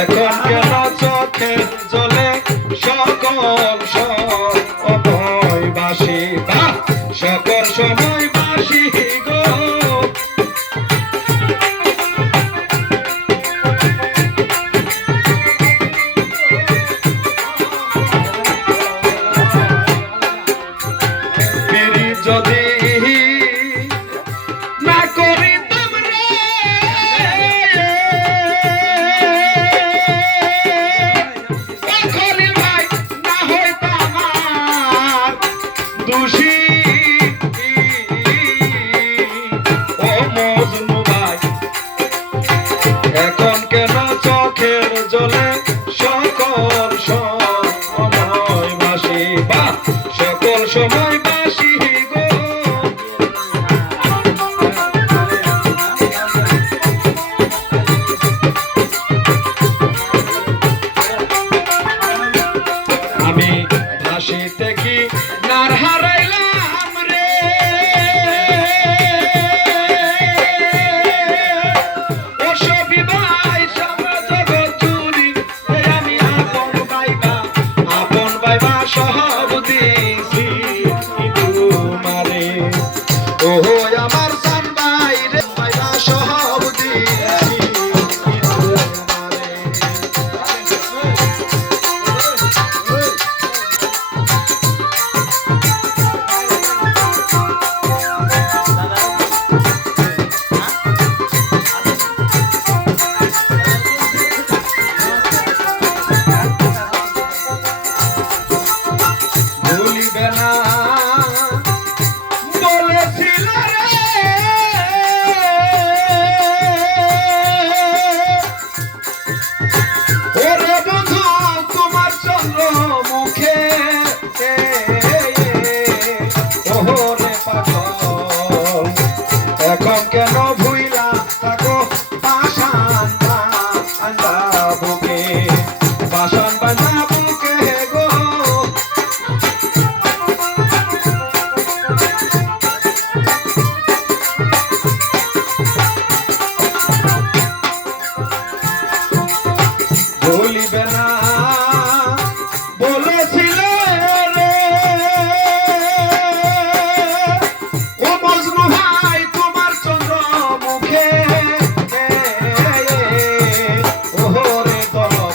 এখন কেন চোখের জলে সকল সময় বাসি সকল সময় বাসি গো যদি না করিতাম রে খলিল ভাই না হইতাম আর দোষী ও মজনু ভাই এখন কেন চোখের জলে সকল সময় বাসি সকল সময় বাসি গো আমি হাসিতে কি নার হারাইলাম রে ও সবি ভাই সমাজগত চুরি আমি আপন বাইবা সব দিছি তোমারে ও আমার সান ভাই রে বাইবা সব দিছি ভুলিবে না বলেছিল রে ওরে বন্ধু তোমার চন্দ্র মুখে ওরে পাগল এখন কেন ভুইলা থাকো পাষাণ বাঁধা বুকে পাষাণ বাঁধা বুকে গো ভুলিবে না বলেছিল রে ও মজনু ভাই তোমার চন্দ্র মুখে ওরে দলক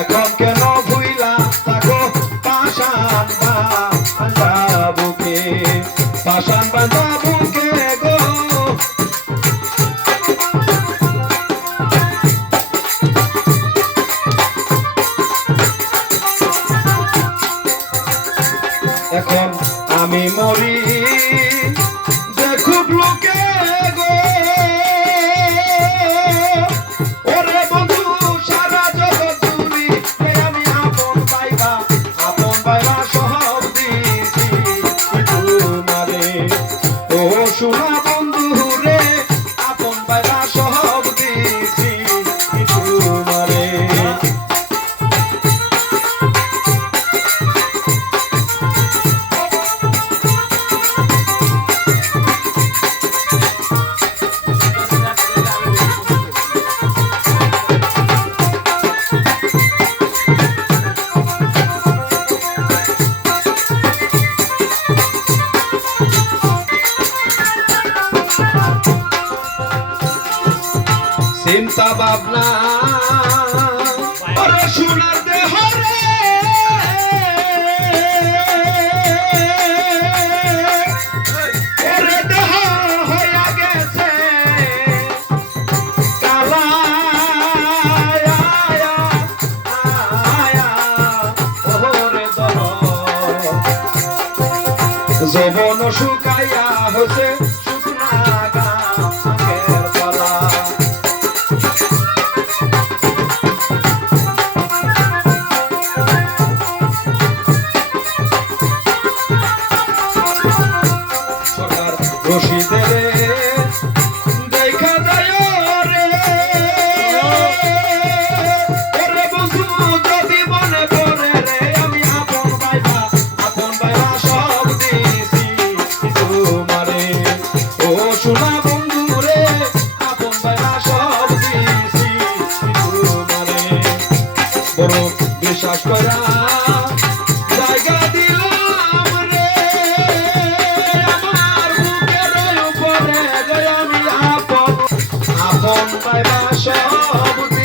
এখন কেন ভুইলা থাকো পাষাণ বাঁধা বুকে পাষাণ বাঁধা বুকে গো এখন আমি মরি দেখুক লোকে গো ওরে বন্ধু সারা জগৎ জুড়ি আমি আপন বাইবা সব দিছি তোমারে ও শোনা বন্ধু রে আপন বাইবা সব দিছি তোমারে চিন্তা ভাবনা ওরে সোনার দেহ রে ওরে দেহ হইয়া গেছে কালা ওরে দল যৌবন শুকাইয়া হচ্ছে শুকনা গাছের পালা বড় বিশ্বাস করা জায়গা দিলাম রে আমার বুকের উপরে আমি আপন আপন পাইবা সব